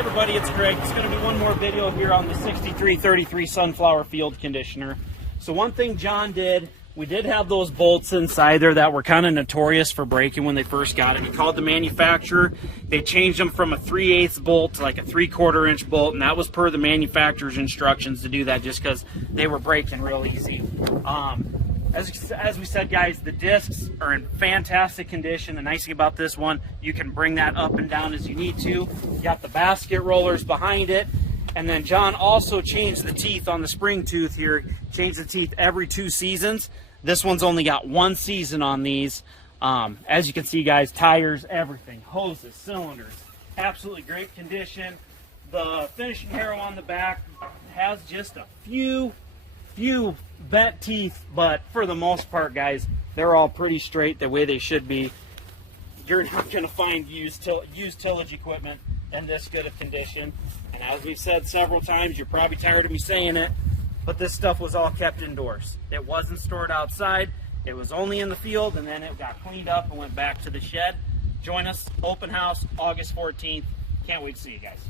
everybody, it's Greg. It's going to be one more video here on the 6333 Sunflower Field Conditioner. So one thing John did, we did have those bolts inside there that were kind of notorious for breaking when they first got it. He called the manufacturer. They changed them from a 3/8 bolt to like a 3/4 inch bolt, and that was per the manufacturer's instructions to do that just because they were breaking real easy. As we said, guys, the discs are in fantastic condition. The nice thing about this one, you can bring that up and down as you need to. You got the basket rollers behind it. And then John also changed the teeth on the spring tooth here. Changed the teeth every 2 seasons. This one's only got 1 season on these. As you can see, guys, tires, everything, hoses, cylinders, absolutely great condition. The finishing harrow on the back has just a few bent teeth, but for the most part, guys, they're all pretty straight the way they should be. You're not going to find used tillage equipment in this good of condition. And as we've said several times, you're probably tired of me saying it, but this stuff was all kept indoors. It wasn't stored outside. It was only in the field, and then it got cleaned up and went back to the shed. Join us, open house, August 14th. Can't wait to see you guys.